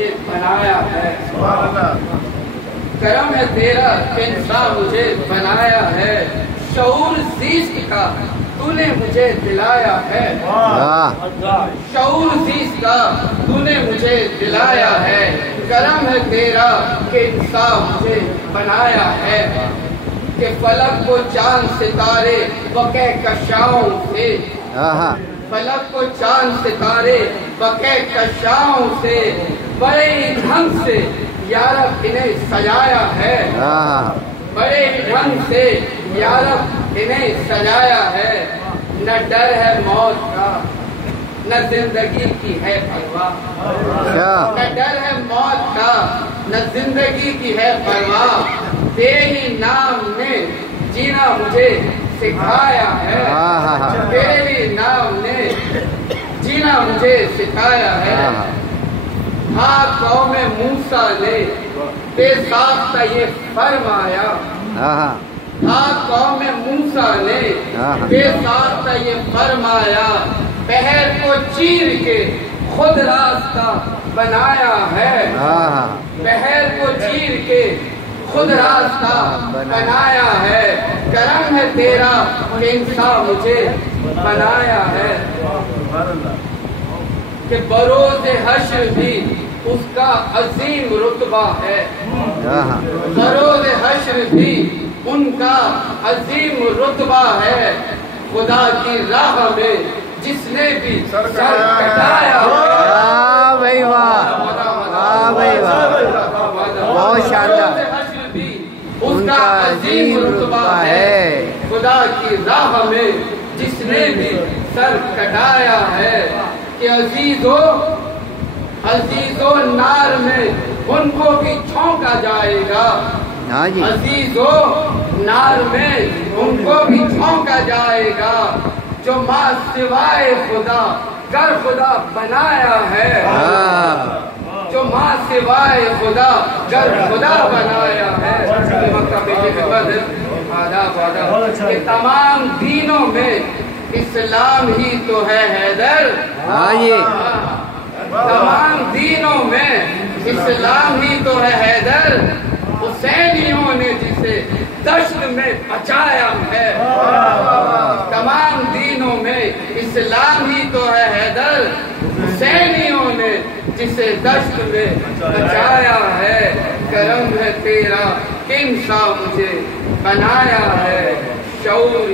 بنایا ہے، کرم ہے تیرا کہ انسان مجھے بنایا ہے، شعور زیست کا تو نے مجھے دلایا ہے، شعور زیست کا تو نے مجھے دلایا ہے، کرم ہے تیرا کہ انسان مجھے بنایا ہے، کہ فلک کو چاند ستارے وقع کشاؤں سے، فلک کو چاند ستارے وقع کشاؤں سے بڑے ہی ڈھنگ سے یارب انہیں سجایا ہے، بڑے ہی ڈھنگ سے یارب انہیں سجایا ہے، نہ ڈر ہے موت کا نہ زندگی کی ہے پرواہ، نہ ڈر ہے موت کا نہ زندگی کی ہے پرواہ، تیرے نام نے جینا مجھے سکھایا ہے، تیرے نام نے جینا مجھے سکھایا ہے، ہاں قوم موسیٰ نے بے ساختہ یہ فرمایا، ہاں قوم موسیٰ نے بے ساختہ یہ فرمایا، بحر کو چیر کے خود راستہ بنایا ہے، بحر کو چیر کے خود راستہ بنایا ہے، کرم ہے تیرا کہ انسان مجھے بنایا ہے، کہ بروز حشر بھی اس کا عظیم رتبہ ہے، بروز حشر بھی ان کا عظیم رتبہ ہے، خدا کی راہ میں جس نے بھی سر کٹایا بہت شاندار، ان کا عظیم رتبہ ہے، خدا کی راہ میں جس نے بھی سر کٹایا ہے، کہ عزیزو نار میں ان کو بھی چھونکا جائے گا، عزیزو نار میں ان کو بھی چھونکا جائے گا، جو ماں سوائے خدا گر خدا بنایا ہے، جو ماں سوائے خدا گر خدا بنایا ہے، کہ تمام دینوں میں اسلام ہی تو ہے حیدر، تمام دینوں میں اسلام ہی تو ہے حیدر، حسینیوں نے جسے دشت میں بچایا ہے، تمام دینوں میں اسلام ہی تو ہے حیدر، حسینیوں نے جسے دشت میں بچایا ہے، کرم ہے تیرا کہ انسان مجھے بنایا ہے، شعور